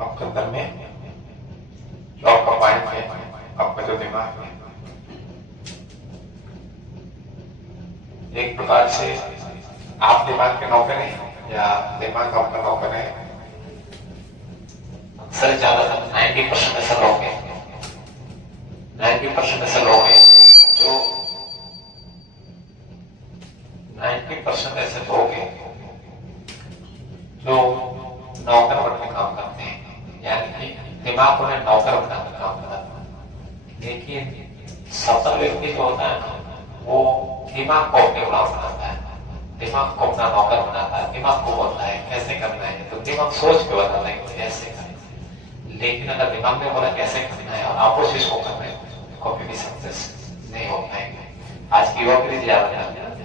आपके अंदर में जो आपका माइंड है, आपका जो दिमाग है, एक प्रकार से आप दिमाग के नौकर हैं या दिमाग आपका नौकर है। अक्सर ज्यादातर 90% ऐसे लोग हैं, 90% ऐसे लोग हैं जो 90% ऐसे लोग हैं जो नौकर बन के काम करते हैं, यानी कि दिमाग को नौकर बनाकर काम करता है। लेकिन सफल व्यक्ति जो होता है ना, वो दिमाग को अपने गुलाम बनाता है, दिमाग को अपना नौकर बनाता है, दिमाग को बोलता है कैसे करना है, तो दिमाग सोच के बताता है कि कैसे करना है। लेकिन अगर दिमाग ने बोला कैसे करना है और आप उस चीज को कर रहे हो, कभी भी सक्सेस नहीं हो पाएंगे। आज की युवा पीढ़ी ज्यादा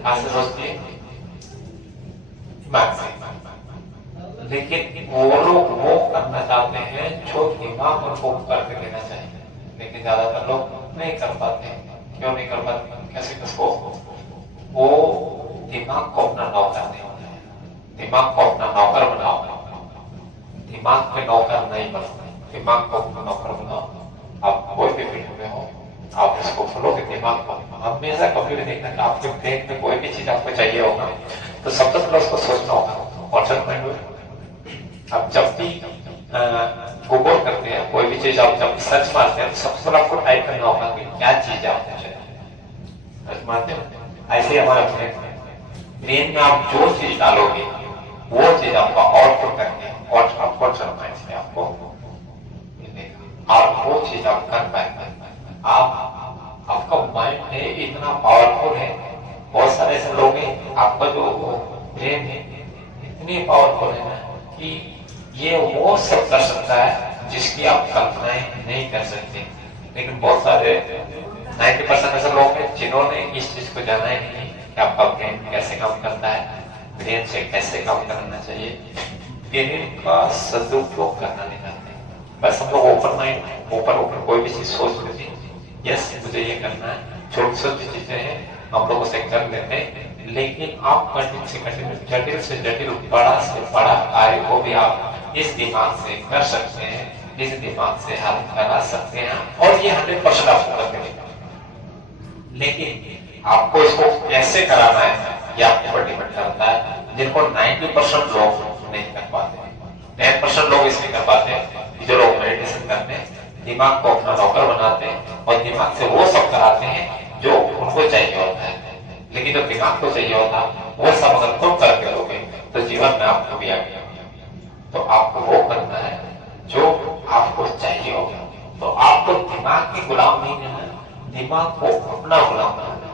आज से सोचती है दिमाग से, लेकिन वो लोग वो करना चाहते हैं जो दिमाग उनको करके देना चाहिए, लेकिन ज्यादातर लोग नहीं कर पाते। क्यों नहीं कर पाते? कैसे किसको? वो दिमाग को अपना नौकर नहीं बनाया। दिमाग को अपना नौकर बनाओ, दिमाग पे नौकर नहीं बनाओ, दिमाग को अपना नौकर बनाओ। आप कोई भी फील्ड में हो, आप इसको फॉलो के दिमाग को हमेशा कभी भी देखना कि आपके ब्रेन में कोई भी चीज आपको चाहिए होगा तो सबसे पहले उसको सोचना होगा। कॉन्सेप्ट माइंड में आप जब भी गूगल करते हैं कोई भी चीज, आप जब सर्च मारते हैं तो सबसे पहले आपको टाइप करना होगा कि क्या चीज आपको चाहिए। सर्च मारते हैं ऐसे ही हमारा ब्रेन में आप जो चीज डालोगे वो चीज आपका आउटपुट करके आपको मिलेगा और वो चीज आप कर पाएंगे। आपका माइंड है इतना पावरफुल है। बहुत सारे ऐसे लोग हैं, आपका जो ब्रेन है इतनी पावरफुल है ना कि ये वो सब कर सकता है जिसकी आप कल्पनाएं नहीं कर सकते। लेकिन बहुत सारे 90% ऐसे लोग हैं जिन्होंने इस चीज को जाना ही नहीं कि आपका ब्रेन कैसे काम करता है, ब्रेन से कैसे काम करना चाहिए, ब्रेन का सदुपयोग करना नहीं जानते। बस हम लोग ओपन माइंड ऊपर कोई भी चीज सोच लेते हैं, यस मुझे ये करना है, छोटी छोटी चीजें हैं हम लोग उसे कर लेते हैं। लेकिन आप कठिन से कठिन, जटिल से जटिल, बड़ा से बड़ा कार्य को भी आप इस दिमाग से कर सकते हैं, इस दिमाग से हल करा सकते हैं और ये 100% आपको कर देंगे। लेकिन आपको इसको कैसे कराना है ये आपके ऊपर डिपेंड करता है, जिनको 90% लोग नहीं कर पाते। 10% लोग इसलिए कर पाते हैं जो लोग मेडिटेशन करते हैं, दिमाग को अपना नौकर बनाते हैं और दिमाग से वो सब कराते हैं जो उनको चाहिए होता है। लेकिन जो दिमाग को चाहिए होता वो सब अगर तुम करके लोगे तो जीवन में आपको भी आ गया। तो आपको वो करना है जो आपको चाहिए होगा। तो आपको दिमाग के गुलाम नहीं रहना, दिमाग को अपना गुलाम बनाना।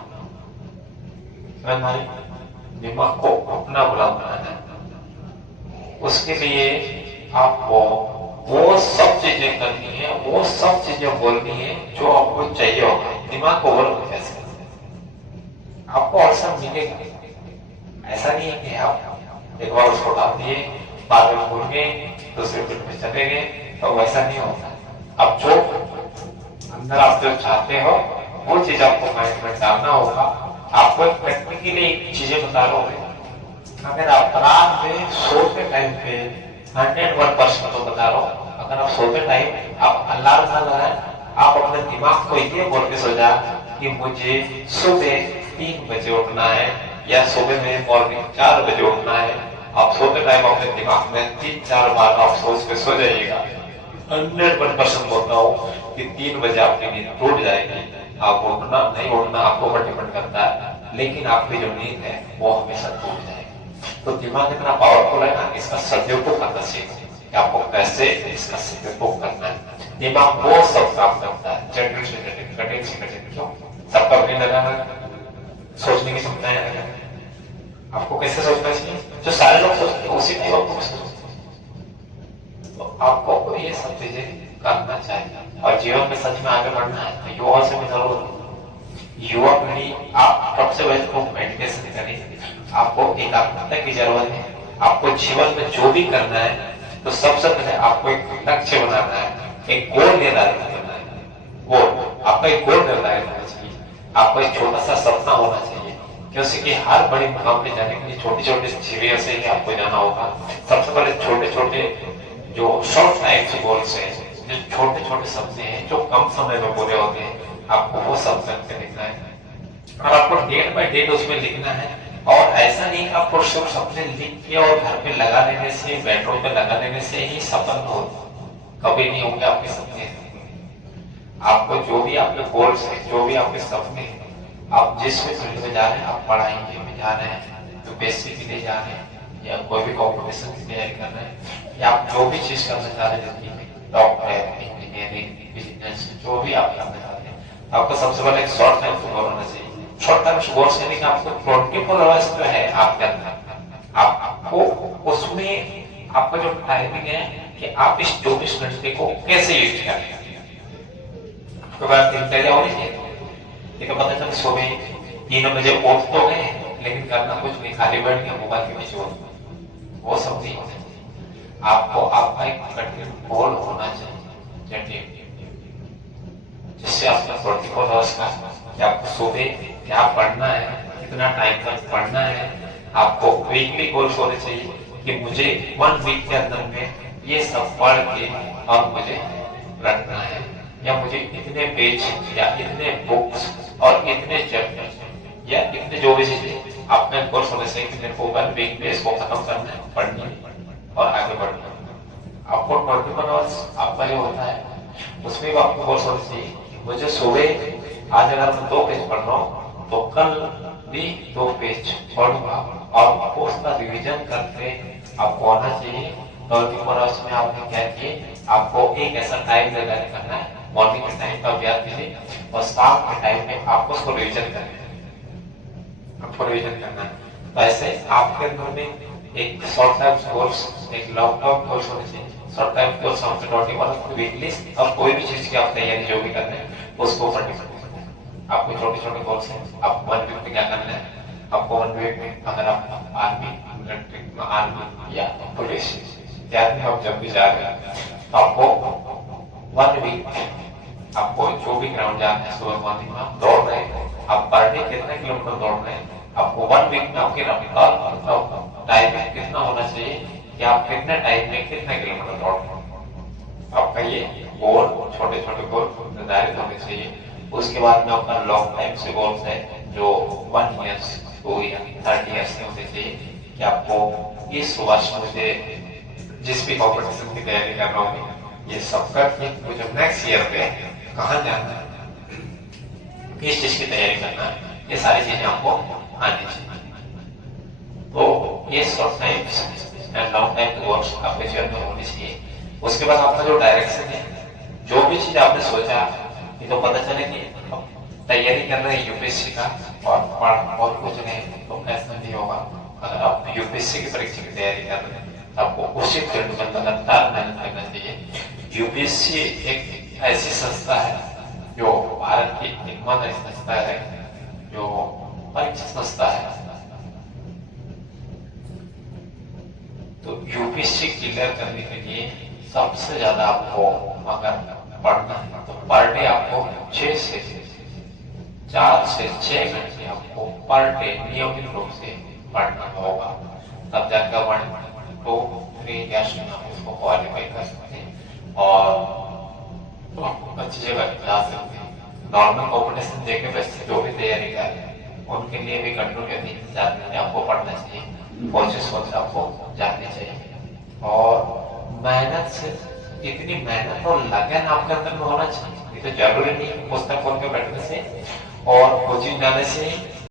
हमारे दिमाग को अपना गुलाम बनाना, उसके लिए आपको वो सब चीजें करनी है, वो सब चीजें बोलनी है जो आपको चाहिए होगा। दिमाग को बोलो कैसे आपको अवसर मिलेगा। ऐसा नहीं है कि आप एक बार उसको डाल दिए, बाद में भूल गए, दूसरे फील्ड में चले गए, तो वैसा नहीं होता। अब जो अंदर आप जो चाहते हो वो चीज आपको माइंड में डालना होगा। आपको टेक्निकली चीजें बता रहा हूँ। अगर आप रात में सोते टाइम पे 101% तो बता रहा हूँ, अगर आप सोते टाइम आप अलार्म ना लगाए, आप अपने दिमाग को ये बोल के सो जा कि मुझे सुबह 3 बजे उठना है या सुबह में मॉर्निंग 4 बजे उठना है। आप सोते टाइम अपने दिमाग में 3-4 बार आप सोच के सो जाइएगा। 100% बोलता हूँ कि 3 बजे आपकी नींद टूट जाएगी। आप उठना नहीं उठना आपको ऊपर डिपेंड करता है, लेकिन आपकी जो नींद है वो हमेशा टूट जाएगी। तो दिमाग इतना पावरफुल है ना, इसका सदुपयोग करना सीखो कि आपको कैसे इसका सदुपयोग करना है। दिमाग वो सब काम करता है, जटिल से जटिल, कठिन से कठिन, क्यों सबका अपनी लगाना, सोचने की क्षमता है। आपको कैसे सोचना चाहिए? जो सारे लोग सोचते हैं उसी टाइप आपको सोचना। तो आपको ये सब चीजें करना चाहिए और जीवन में सच में आगे बढ़ना है तो युवा से भी जरूर। युवा पीढ़ी आप सबसे पहले तो मेडिटेशन करें, आपको एकाग्रता की जरूरत है। आपको जीवन में जो भी करना है तो सबसे पहले आपको एक लक्ष्य बनाना है, एक गोल निर्धारित करना है। गोल आपका एक गोल निर्धारित होना चाहिए, आपका एक छोटा सा सपना होना चाहिए। क्योंकि हर बड़ी मुकाम पे जाने के लिए छोटी छोटी सीढ़ियों से ही आपको जाना होगा। सबसे पहले छोटे छोटे जो शॉर्ट टाइप्स गोल्स है, जो छोटे छोटे शब्द हैं जो कम समय में पूरे होते हैं, आपको वो सब करके लिखना है और आपको डेट बाय डेट उसमें लिखना है। और ऐसा नहीं कि आपको सिर्फ सपने लिख के और घर पे लगा लेने से, बेडरूम पे लगा लेने से ही सपन हो, कभी नहीं होंगे आपके सपने। आपको जो भी आपके गोल्स है, जो भी आपके सपने हैं, आप जिस भी फील्ड में जा रहे हैं, आप पढ़ाई में जा रहे हैं, तो बेसिक के लिए जा रहे हैं, या कोई भी कॉम्पिटिशन की तैयारी कर रहे हैं, या आप जो भी चीज करना चाह रहे हैं जिंदगी में, डॉक्टर, इंजीनियरिंग, बिजनेस, जो भी आप करना चाहते हैं, आपको सबसे पहले एक शॉर्ट टाइम गोल होना चाहिए। शॉर्ट टर्म गोल्स यानी कि आपको 24 आवर्स जो है आपके अंदर, आपको उसमें आपका जो टाइमिंग है कि आप इस 24 घंटे को कैसे यूज करें, आपके पास दिनचर्या होनी चाहिए। देखो पता चला सुबह 3 बजे उठ तो गए, लेकिन करना कुछ नहीं, खाली बैठ के मोबाइल के पीछे हो, वो सब नहीं होना। आपको आपका एक कठिन गोल होना चाहिए, जिससे आपका 24 आवर्स का कि आपको सुबह क्या पढ़ना है, कितना टाइम तक पढ़ना है। आपको वीकली गोल्स होने चाहिए कि मुझे 1 वीक के अंदर में ये सब पढ़ के और मुझे रखना है, या मुझे इतने पेज या इतने बुक्स और इतने चैप्टर या इतने जो भी चीजें आपने गोल्स होने चाहिए कि मेरे को 1 वीक में इसको खत्म करना है, पढ़ना है और आगे बढ़ना है। आपको 24 आवर्स आपका जो होता है उसमें भी आपको गोल्स होने चाहिए। मुझे सुबह आज अगर मैं 2 पेज पढ़ रहा हूँ तो कल भी 2 पेज पढ़ूंगा, और आपको उसका रिवीजन करके आपको आना चाहिए। 24 आवर्स में आपने क्या किए, आपको एक ऐसा टाइम निर्धारित करना है, मॉर्निंग के टाइम का अभ्यास कीजिए और शाम के टाइम में आपको उसको रिवीजन करना है, आपको रिवीजन करना है। तो ऐसे आपके अंदर में एक शॉर्ट टाइम गोल्स, एक लॉन्ग टर्म गोल्स होने चाहिए। शॉर्ट टाइम गोल्स हमसे 24 आवर्स वीकली, और कोई भी चीज की आप तैयारी जो भी कर रहे हैं उसको कंटिन्यू। आपको छोटे छोटे गोल्स हैं, आप 1 वीक में क्या करना है, आपको 1 वीक में अगर आप आर्मी, मिलिट्री, आर्मी या पुलिस तैयारी में आप जब भी जा रहे हैं, तो आपको 1 वीक आपको जो भी ग्राउंड जाना है, सुबह मॉर्निंग में आप दौड़ रहे हैं, आप पर डे कितने किलोमीटर दौड़ रहे हैं, आपको 1 वीक में आपकी रफ्तार टाइम कितना होना चाहिए कि आप कितने टाइम में कितने किलोमीटर दौड़ रहे हैं। आपका ये गोल, छोटे छोटे गोल निर्धारित होने चाहिए। उसके बाद में आपका लॉन्ग टाइम से गोल्स है जो 1 ईयर्स, 2 ईयर, 30 ईयर्स के होने चाहिए कि आपको इस वर्ष मुझे जिस भी कॉम्पिटिशन की तैयारी कर रहा हूँ ये सब करके मुझे नेक्स्ट ईयर पे कहाँ जाना है, किस चीज की तैयारी करना है, ये सारी चीजें आपको आनी चाहिए। तो ये short time and long time goals आपके जीवन में होनी चाहिए। उसके बाद आपका जो डायरेक्शन है, जो भी चीज आपने सोचा, ये तो पता चले कि तैयारी कर रहे हैं यूपीएससी का और कुछ नहीं तो ऐसा नहीं होगा। अगर आप यूपीएससी की परीक्षा की तैयारी कर रहे हैं, आपको उसी फील्ड में लगातार मेहनत करना चाहिए। यूपीएससी एक ऐसी संस्था है जो भारत की एकमात्र संस्था है जो परीक्षा संस्था है। तो यूपीएससी क्लियर करने के लिए सबसे ज्यादा आपको अगर पढ़ना है तो पर डे आपको 4 से 6 घंटे आपको पर डे नियमित रूप से पढ़ना होगा, तब जाकर 1, 2, 3 ईयर्स में आप उसको क्वालिफाई कर सकते हैं और तो आपको अच्छी जगह जा सकते हैं। नॉर्मल कॉम्पिटिशन देके वैसे जो भी तैयारी कर रहे हैं उनके लिए भी कंटिन्यू जानने आपको पढ़ना चाहिए, कोशिश आपको जाननी चाहिए। और मेहनत से, इतनी मेहनत और लगन आपके अंदर में होना चाहिए। ये तो जरूरी नहीं पुस्तक खोल के बैठने से और कोचिंग जाने से